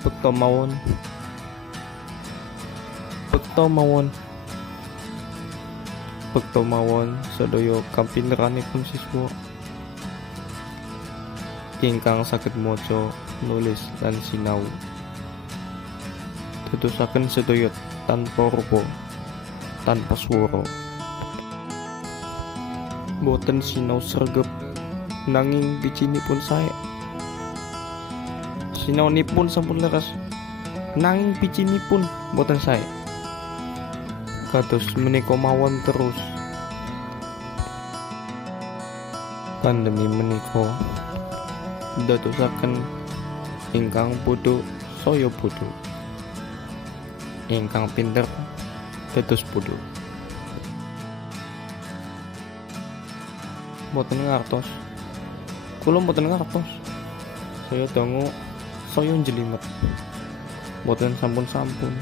Bekto mawon, bekto mawon, bekto mawon sedaya kapinteranipun siswa ingkang saged maca, nulis lan sinau. Dadosaken sedaya tanpa rupa, tanpa swara. Boten sinau sregep nanging bicinipun sae. Sinaunipun sampun leres nanging bicinipun boten sae. Kados menika mawon terus. Pandemi menika dadosaken ingkang bodho saya bodho, ingkang pinter dados bodho. Mboten ngartos, kula mboten ngartos. Saya dangu saya njlimet, mboten sampun-sampun.